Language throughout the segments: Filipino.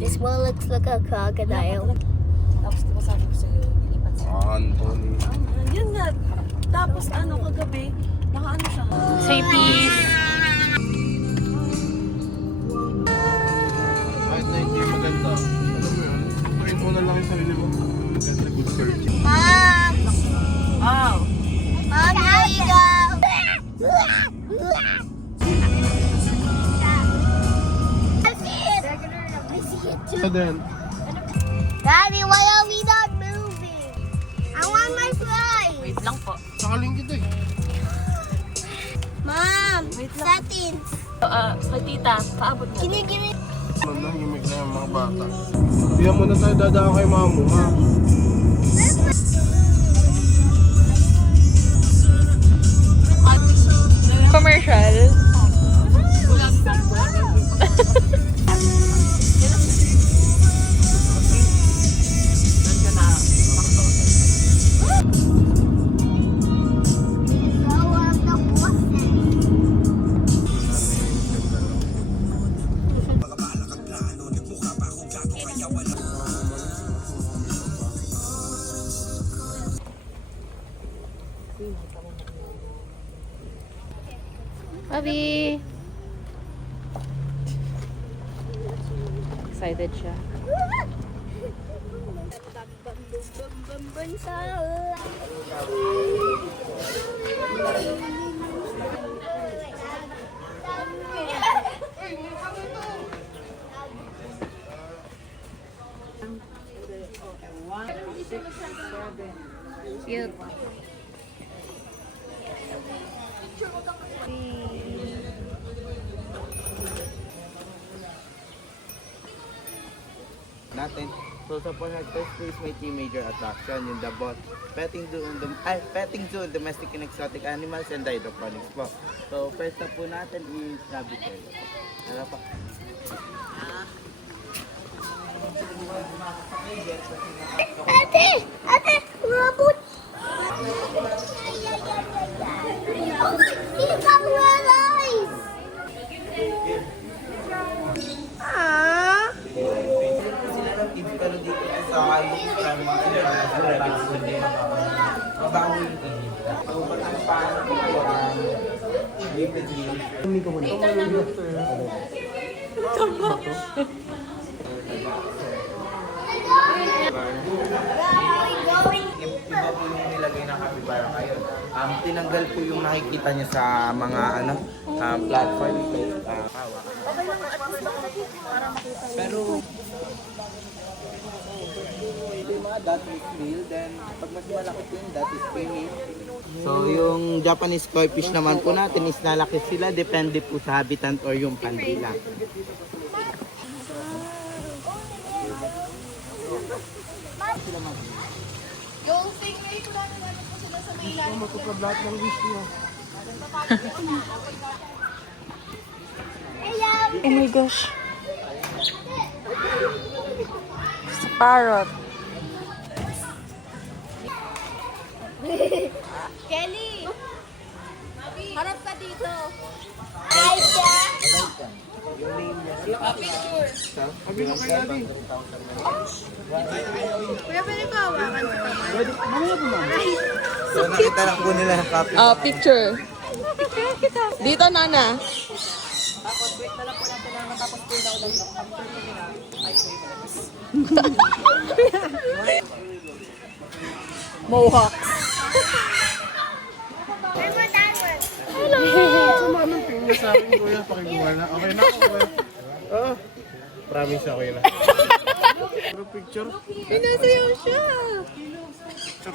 This one looks like a crocodile. Tapos diba sabi ko sa'yo, ilipat siya. Anthony. Yun nga. Tapos ano, kagabi, nakaano siya. Say peace. Kahit na hindi maganda. Alam mo yun, pagkain mo na lang yung sarili mo. Maganda, good searching. Mom! Oh. Mom, here you go! I see it! I see it too. So then, Daddy, why are we not moving? I want my flies! Wait lang po. sakaling kita eh. Mom, settings. Kay tita, paabot na. Can you give me... Nahimik na yung mga bata. Diyan muna tayo dadaan kay mamo, ha? Commercial. Bobby! Excited siya. Cute. Natin. So sa Pornhub Fest is may three major attraction, yung the boat, petting zoo and domestic and exotic animals and the hydroponics po. So first na po natin is rabbit tail. Ano pa? Ate! Ate! Robot! He's got red eyes! Aww! Sila ng kids pero dito sa rabbit zoo din. Mabaho yung kids. So ba't ang paano Hindi ko muna. Iba po yung nilagay ng capybara kayo. Tinanggal po yung nakikita niyo sa mga platform. Pero yung mga that is male, then pag mas malaki po yung that is female. So yung Japanese koi fish naman po natin is nalaki sila, depende po sa habitat or yung pandila. Yung stingray ko lang naman po sila sa may ilalim. Matupad lahat ng wish niyo. Oh my gosh. It's a parrot. Kelly! Harap ka dito. Aisha! Sabi na kay daddy. Kuya, pwede ko hawakan sa kamay? So nakita lang po nila ng copy. Picture. Picture kita. Dito, Nana. Tapos wait na lang po natin na matapos cool down lang. Mohawks. Sumamang tingin sa akin, kuya. Pakikuha na. Okay na ako, kuya. Oh, promise okay na. Ano picture? Pinasayaw siya.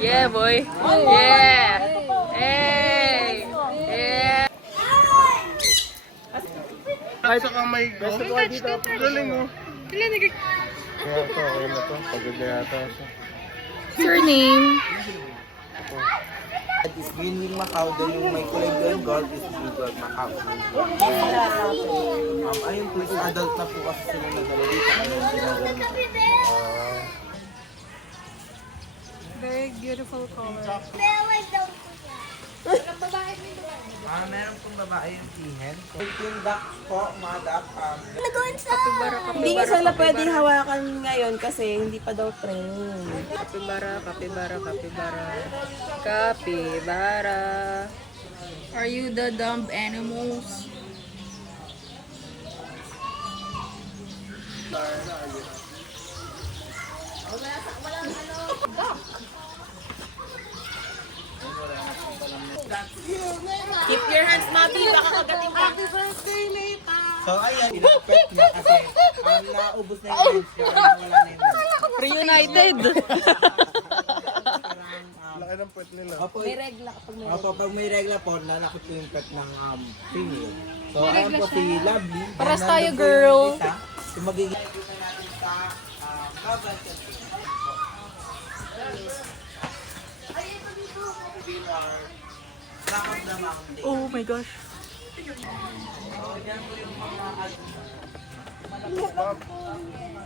Yeah, boy. Yeah. Hey. Yeah. Kahit kang may go. Galing mo. Kaya ito, okay na to. Pagod na yata siya. What's your name? That is green wing Macau, then yung may kulay doon, gold is blue gold Macau. Ayun po, yung adult na po kasi sila nagdala dito. Ayun, ginagawa na. Very beautiful color. Pero don't Meron pong babae yung pihen. Yung duck po, mga duck. Hindi nga sila pwedeng hawakan ngayon kasi hindi pa daw train. Kapibara, kapibara, kapibara. Kapibara. Are you the dumb animals? Keep your hands, Mami. Baka kagating ka. So ayan, pinapet na kasi naubos na yung lunch niya. Wala na yung lunch. Reunited. Laki ng puwet nila. Opo, may regla pag may regla po, lalakot po yung pet ng female. So ayan po si Lovely. Paras Then, tayo, nandun po girl. yung isa. Yung magiging natin sa Global Campaign. Oh my gosh.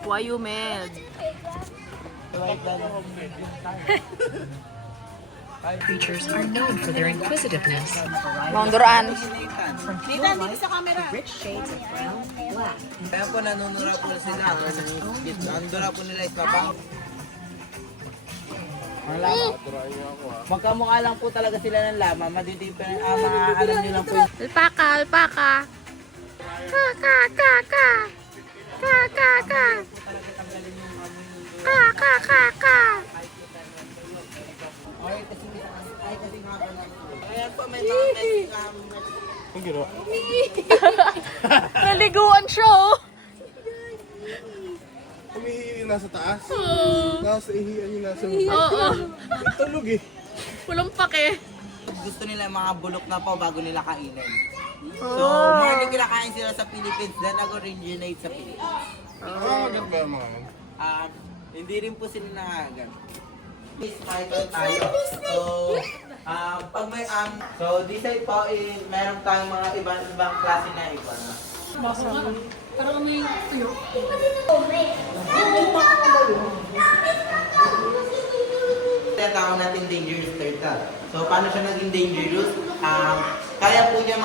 Why you mad? Creatures are known for their inquisitiveness. Mondoraan. Dito, dito sa camera. Rich shades of brown, black, Kaya po nanunura po sila. Nanunura po nila is mabaho. Wala po. Magkamukha lang po talaga sila ng lama. Madidipin, alam nyo lang po yung Alpaka, alpaka. Ka, ka, ka, ka. Ka, ka, ka. Ka, ka, ka, ka. Ayan po, may mga test Ang ginawa. Naliguan siya, oh. Umihihi yung nasa taas. Nasa ihian yung nasa Oo. tulog eh. Walang pake. gusto nila yung mga bulok na po bago nila kainin. So, morning kinakain sila sa Philippines, then nag-originate sa Philippines. Ganun ba yung mga yun? Hindi rin po sila nangagan. Miss Michael tayo. So, pag may so this side po is meron tayong mga ibang klase na iguana. Tinatawag natin dangerous turtle. So, paano siya naging dangerous? Kaya po niya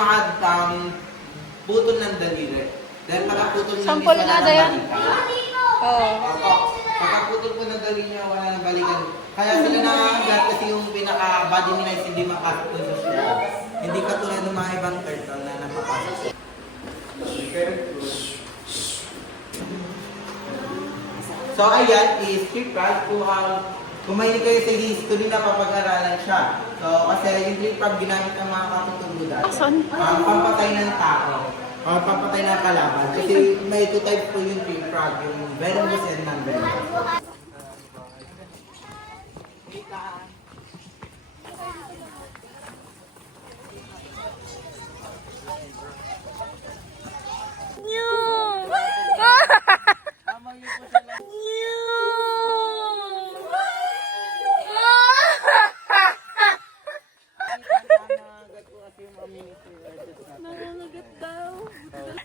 putol ng daliri. Dahil pagkaputol ng Sample isa nga na dayan. balikan. Oo. Opo. Pagkaputol po ng daliri niya, wala nang balikan. Kaya sila nangangagat kasi yung pinaka-body nila is hindi makapasok dun sa shell. Hindi katulad ng mga ibang turtle na napapasok. So, ayan is tree frog. Kung mahilig kayo sa history na papag-aralan siya. So, kasi yung tree frog ginamit ng mga katutubo dati. Pampatay ng tao. Pampatay ng kalaban. Kasi may two types po yung tree frog. Yung venomous and non-venomous.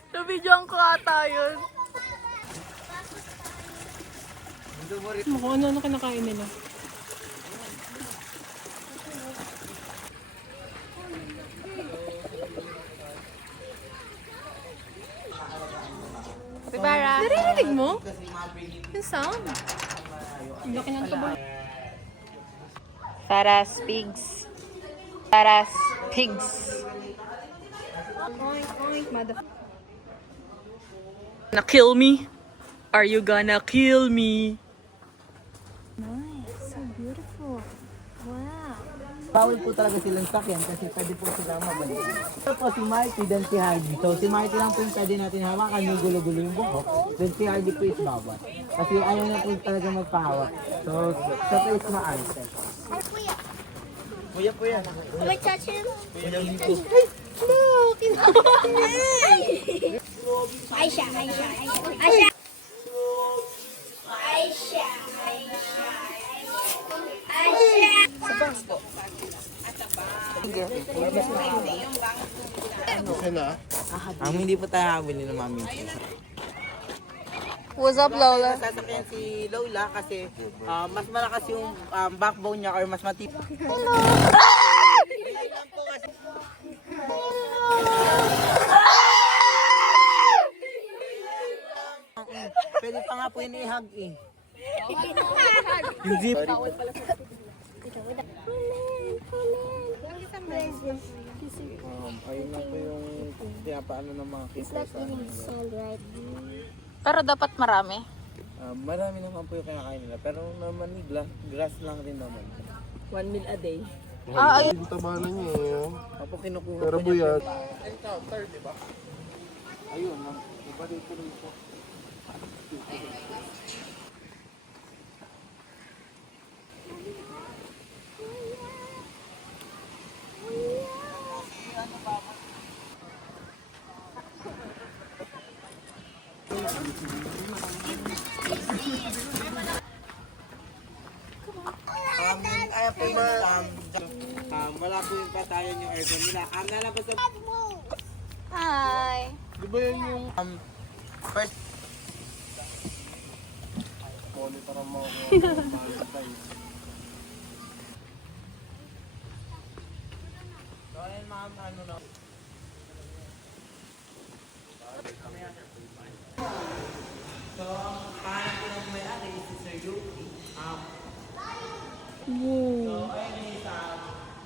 Nabidyoan ko ata yun. Mukhang ano kinakain nila. Kapibara. Naririnig mo? Yung sound. Ang laki ng tubo. Paras pigs. Paras pigs. Oink, oink, mother. Gonna kill me? Are you gonna kill me? Nice, so beautiful. Wow. Bawal po talaga silang sakyan kasi pwede po sila mabalik. Ito po si Marty, then si Hardy. So si Marty lang po yung pwede natin hawakan, yung gulo-gulo yung buhok. Then si Hardy po is bawal. Kasi ayaw na po talaga magpahawak. So sa po is maayos. Kuya po yan. Can I touch him? Aisha, Aisha, Aisha. Aisha. Aisha, Aisha. Okay na. Ang hindi po tayo nakabili ng mami. What's up, Lola? Sasakyan si Lola kasi mas malakas yung backbone niya or mas matip. Hello! Pwede pa nga po yun i-hug eh. Ayun na po yung pinapaano ng mga kids sa amin. Pero dapat marami. Marami naman po yung kinakain nila. Pero naman grass lang rin naman. 1 meal a day. Yung taba na niya eh. Apo kinukuha Pero po niya. buyat. Encounter, di ba? Ayun, iba dito rin po. Ay po yung wala po yung patayan yung aircon nila. Nalabas sa Hi! Di ba yan yung first monitor ang mga tayo? So ayun ma'am, ano na. So, paano po ng may-ari si Sir Yuki? So, ayun yung isa,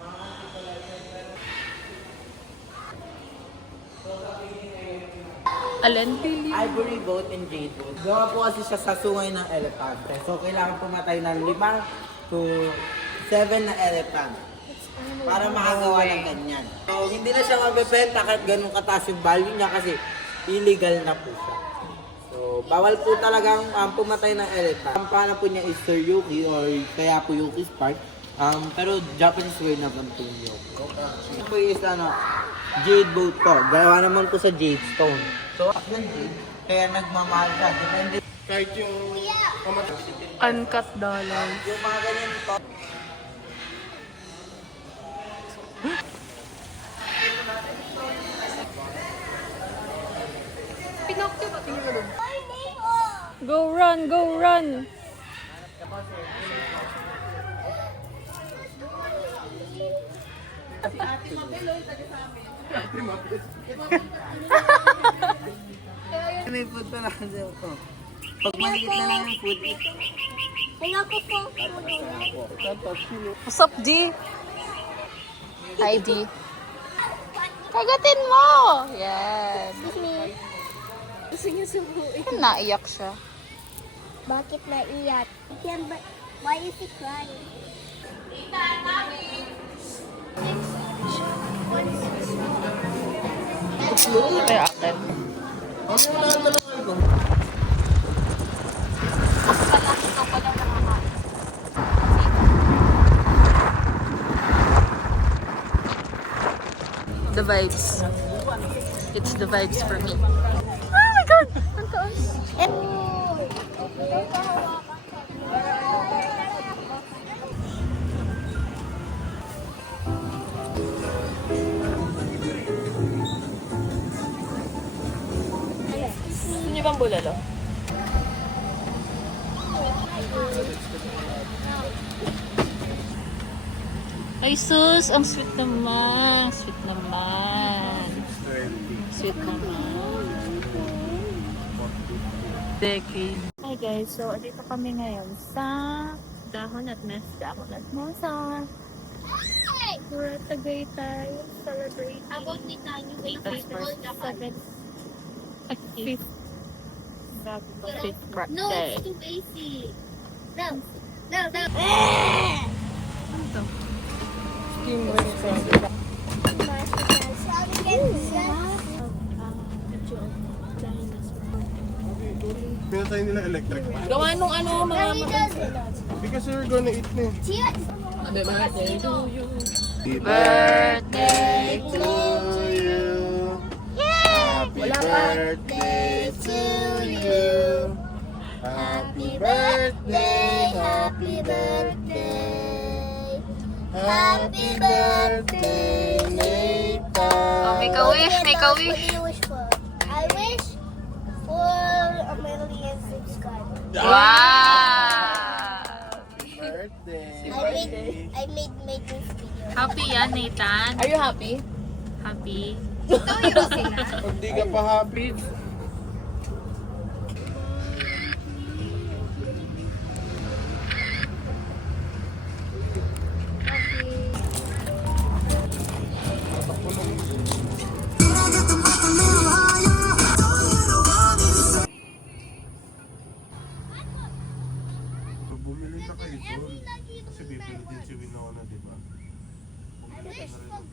mga anticollision. Alin? Ivory boat and jade boat. Gawa po kasi siya sa sungay ng elepante. So, kailangan pumatay ng 5 to 7 na elephant para makagawa ng ganyan. So, hindi na siya mabibenta kahit ganun kataas yung value niya kasi illegal na po siya. So, bawal po talagang pumatay ng elephant. Ang pangalan po niya is Sir Yuki or kaya po Yuki's Park. Pero Japanese word naman po yung Yuki. Ito po is jade boat po. Gawa naman po sa jade stone. So, yung jade, kaya nagmamahal siya. Depende. Kahit yung kamatay. Uncut dollar. Yung mga ganyan po. Go run! Go run! May food pa lang siya po. Pag maliit na lang yung food, Wala ko po. What's up, D? Hi, D. Kagatin mo! Yes. Gusto niya subuin. Naiyak siya. Bakit naiyak? Why is he crying? Ito yung akin. The vibes. It's the vibes for me. Oh my God! Ang taas. Gusto niyo bang bulalo? Ay sus, ang sweet naman. Sweet naman. Sweet naman. Decade. Hi guys, so dito kami ngayon sa Dahon at Mesa. We're at Tagaytay. Celebrate. About the time you wait That's for for the 5th No, birthday. it's too easy. No. No, no. Pinatay nila electric. Gawa nung ano, mga Because we're gonna eat na. Happy birthday to you. Birthday to you. Happy birthday to you. Happy birthday, happy birthday. Happy birthday, Nathan. Oh, make a wish, make a wish. What do you wish for? I wish for a million subscribers. Wow! Birthday. I made this video. Happy yan, Nathan. Are you happy? Happy happy. Tuyo sila. Pag di ka pa happy, bumili na kayo doon. Kasi bibili din si Winona, di ba? Bumili na rin ako.